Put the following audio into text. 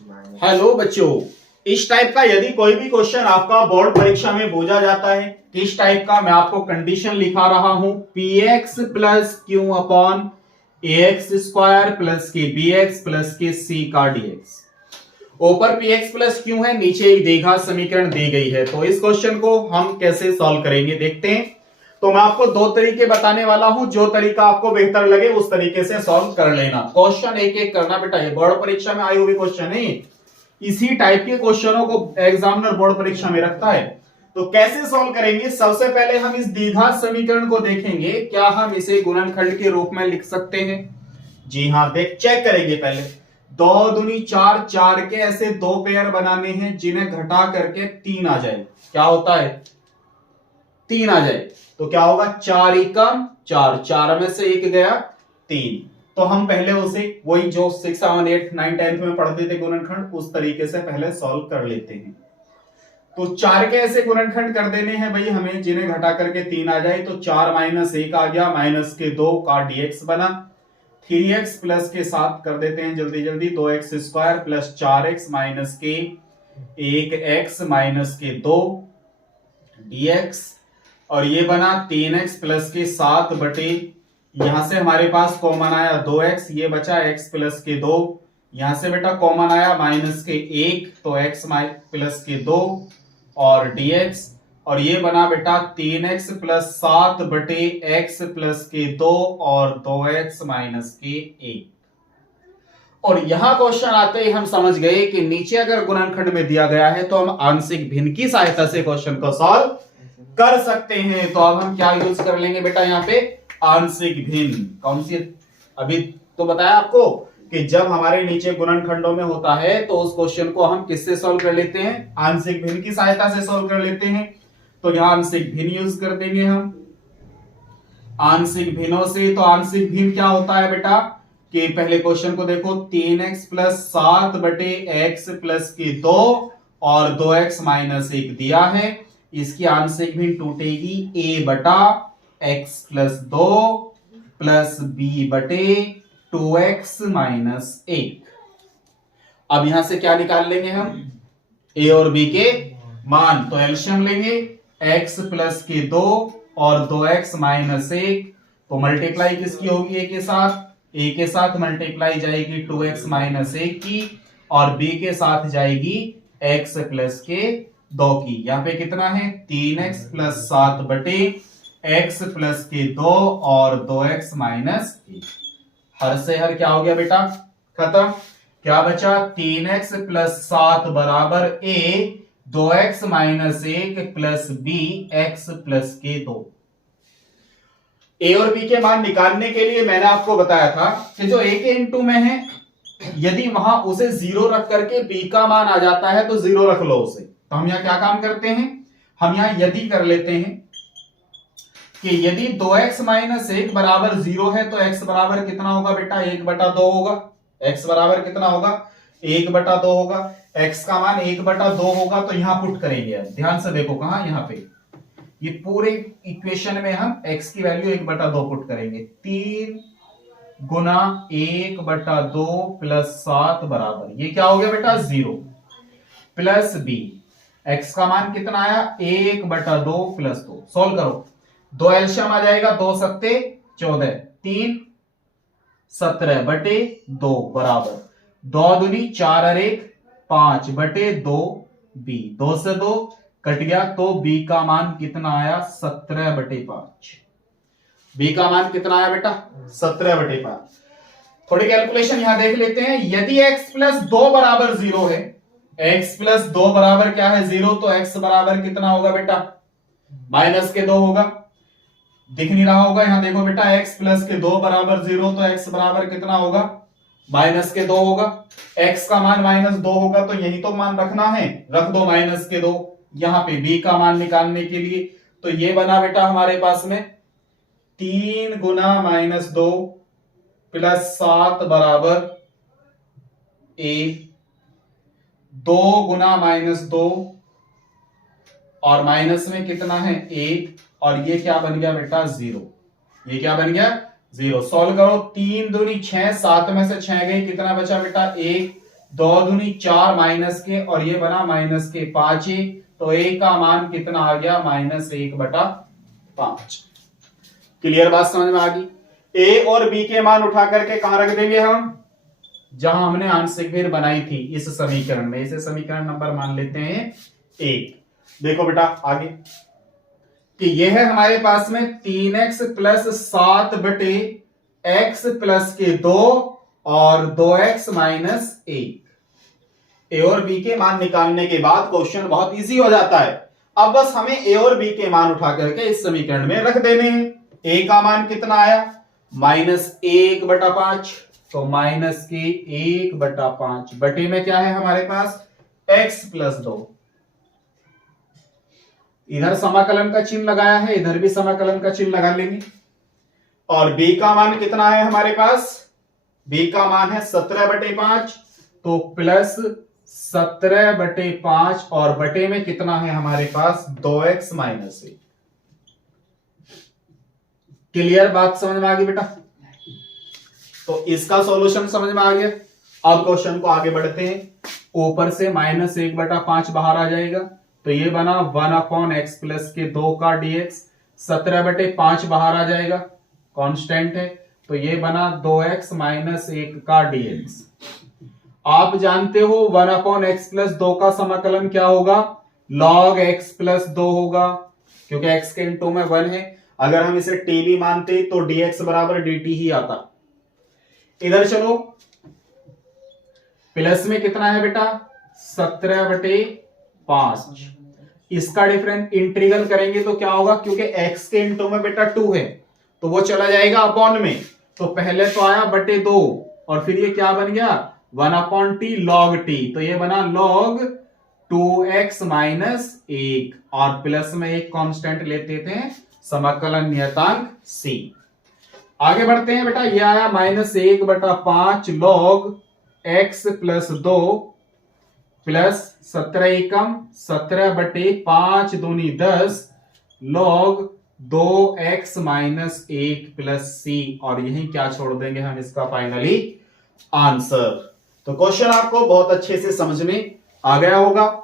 Hello बच्चों, इस type का यदि कोई भी क्वेश्चन आपका बोर्ड परीक्षा में पूछा जाता है, किस टाइप का, मैं आपको कंडीशन लिखा रहा हूं, px plus Q upon ax square plus के bx प्लस के c का dx। ऊपर px प्लस क्यू है, नीचे एक द्विघात समीकरण दी गई है। तो इस क्वेश्चन को हम कैसे सॉल्व करेंगे देखते हैं। तो मैं आपको दो तरीके बताने वाला हूं, जो तरीका आपको बेहतर लगे उस तरीके से सॉल्व कर लेना। क्वेश्चन एक एक करना बेटा, ये बोर्ड परीक्षा में आई हुई क्वेश्चन है। इसी टाइप के क्वेश्चनों को एग्जामिनर बोर्ड परीक्षा में रखता है। तो कैसे सॉल्व करेंगे, सबसे पहले हम इस द्विघात समीकरण को देखेंगे, क्या हम इसे गुणनखंड के रूप में लिख सकते हैं। जी हाँ, चेक करेंगे पहले। 2 दूनी 4, 4 के ऐसे दो पेयर बनाने हैं जिन्हें घटा करके 3 आ जाए। क्या होता है, 3 आ जाए तो क्या होगा, 4 एकम 4, 4 में से 1 गया 3। तो हम पहले उसे वही जो 6, 7, 8, 9, 10 में पढ़ते थे गुणनखंड, उस तरीके से पहले सॉल्व कर लेते हैं। तो 4 के ऐसे गुणनखंड कर देने हैं भाई हमें जिन्हें घटा करके 3 आ जाए। तो 4 माइनस 1 आ गया, माइनस के 2 का dx बना। 3x प्लस के साथ कर देते हैं जल्दी जल्दी, 2x square plus 4x minus के 1x माइनस के 2 dx। और ये बना 3x प्लस के 7 बटे, यहां से हमारे पास कॉमन आया 2x, ये बचा x प्लस के 2, यहां से बेटा कॉमन आया माइनस के 1, तो x प्लस के 2 और dx। और ये बना बेटा 3x प्लस 7 बटे x प्लस के 2 और 2x माइनस के 1। और यहां क्वेश्चन आते ही हम समझ गए कि नीचे अगर गुणनखंड में दिया गया है तो हम आंशिक भिन्न की सहायता से क्वेश्चन को सॉल्व कर सकते हैं। तो अब हम क्या यूज कर लेंगे बेटा, यहाँ पे आंशिक भिन्न। कौन सी, अभी तो बताया आपको कि जब हमारे नीचे गुणनखंडों में होता है तो उस क्वेश्चन को हम किससे सॉल्व कर लेते हैं, आंशिक भिन्न की सहायता से सॉल्व कर लेते हैं। तो यहां आंशिक भिन्न यूज कर देंगे हम आंशिक भिन्नों से। तो आंशिक भिन्न क्या होता है बेटा, कि पहले क्वेश्चन को देखो, 3x प्लस 7 बटे x प्लस के 2 और 2x माइनस 1 दिया है। इसकी आंशिक भिन्न टूटेगी a बटा x प्लस 2 प्लस b बटे 2x माइनस 1। अब यहां से क्या निकाल लेंगे हम, a और b के मान। तो एलसीएम लेंगे, x प्लस के 2 और 2x माइनस 1। तो मल्टीप्लाई किसकी होगी, a के साथ मल्टीप्लाई जाएगी 2x माइनस 1 की, और b के साथ जाएगी x प्लस के 2 की। यहां पे कितना है, 3x प्लस 7 बटे x प्लस के 2 और 2x माइनस 1। हर से हर क्या हो गया बेटा, खत्म। क्या बचा, 3x प्लस 7 बराबर a, 2x minus 1 plus b, x plus के 2। a और b के मान निकालने के लिए मैंने आपको बताया था कि जो a के इनटू में है, यदि वहां उसे 0 रख करके b का मान आ जाता है तो 0 रख लो उसे। तो हम यहां क्या काम करते हैं, हम यहां यदि कर लेते हैं कि यदि 2x माइनस 1 बराबर 0 है तो x बराबर कितना होगा बेटा, 1 बटा 2 होगा। x बराबर कितना होगा, 1 बटा 2 होगा। x का मान 1 बटा 2 होगा तो यहां पुट करेंगे। अब ध्यान से देखो, कहां, यहां पे ये पूरे इक्वेशन में हम x की वैल्यू 1 बटा 2 पुट करेंगे। 3 गुना 1 बटा 2 प्लस 7 बराबर, ये क्या हो गया बेटा, 0 प्लस b। x का मान कितना आया, 1 बटा 2 प्लस 2। सोल्व करो, 2 एलसीएम आ जाएगा, 2 सत्ते 14, 3 17 बटे 2 बराबर 2 दूनी 4 और 1 5 बटे 2 b। 2 से 2 कट गया, तो b का मान कितना आया, 17 बटे 5। b का मान कितना आया बेटा, 17 बटे 5। थोड़ी कैलकुलेशन यहां देख लेते हैं। यदि x प्लस 2 बराबर 0 है, x प्लस 2 बराबर क्या है, 0, तो x बराबर कितना होगा बेटा, माइनस के 2 होगा। दिख नहीं रहा होगा, यहां देखो बेटा, x प्लस के 2 बराबर 0, तो x बराबर कितना होगा, माइनस के 2 होगा। x का मान माइनस 2 होगा तो यही तो मान रखना है, रख दो माइनस के 2 यहां पे b का मान निकालने के लिए। तो ये बना बेटा हमारे पास में 3 गुना माइनस 2 प्लस 7 बराबर a, 2 गुना माइनस 2 और माइनस में कितना है 1, और ये क्या बन गया बेटा, 0। ये क्या बन गया, 0। सॉल्व करो, 3 दूनी 6, 7 में से 6 गई, कितना बचा बेटा, 1, 2 दूनी 4 माइनस के और ये बना माइनस के 5 ही, तो a का मान कितना आ गया -1/5। क्लियर बात समझ में आ गई। a और b के मान उठा करके कहां रख देंगे हम, जहां हमने आंशिक भीर बनाई थी इस समीकरण में। इसे समीकरण नंबर मान लेते हैं 1। देखो बेटा आगे कि यह है हमारे पास में 3x + 7 बटे x + के 2 और 2x - 1। a और b के मान निकालने के बाद क्वेश्चन बहुत इजी हो जाता है। अब बस हमें a और b के मान उठा करके इस समीकरण में रख देने हैं। a का मान कितना आया -1/5, तो -1/5 बटे में क्या है हमारे पास x + 2। इधर समाकलन का चिन्ह लगाया है, इधर भी समाकलन का चिन्ह लगा लेंगे। और b का मान कितना है हमारे पास, b का मान है 17/5, तो +17/5 और बटे में कितना है हमारे पास 2x - 1। क्लियर बात समझ में आ गई बेटा। तो इसका सॉल्यूशन समझ में आ गया। अब क्वेश्चन को आगे बढ़ते हैं। ऊपर से -1/5 बाहर आ जाएगा, तो ये बना 1/x + के 2 का dx। 17/5 बाहर आ जाएगा, कांस्टेंट है, तो ये बना 2x - 1 का dx। आप जानते हो 1/x + 2 का समाकलन क्या होगा, log x + 2 होगा, क्योंकि x के इंटू में 1 है। अगर हम इसे t भी मानते तो dx = dt ही आता। इधर चलो, प्लस में कितना है बेटा 17/5। इसका डिफरेंस इंटीग्रल करेंगे तो क्या होगा, क्योंकि x के इंटू में बेटा 2 है, तो वो चला जाएगा अपॉन में। तो पहले तो आया बटे 2 और फिर ये क्या बन गया 1/t log t, तो ये बना log 2x - 1 और प्लस में एक कांस्टेंट लेते थे समाकलन नियतांक c। आगे बढ़ते हैं बेटा, ये आया -1/5 log x + 2 प्लस 17 एकम 17/5 दूनी 10 log 2x - 1 प्लस c, और यही क्या छोड़ देंगे हम इसका फाइनली आंसर। तो क्वेश्चन आपको बहुत अच्छे से समझ में आ गया होगा।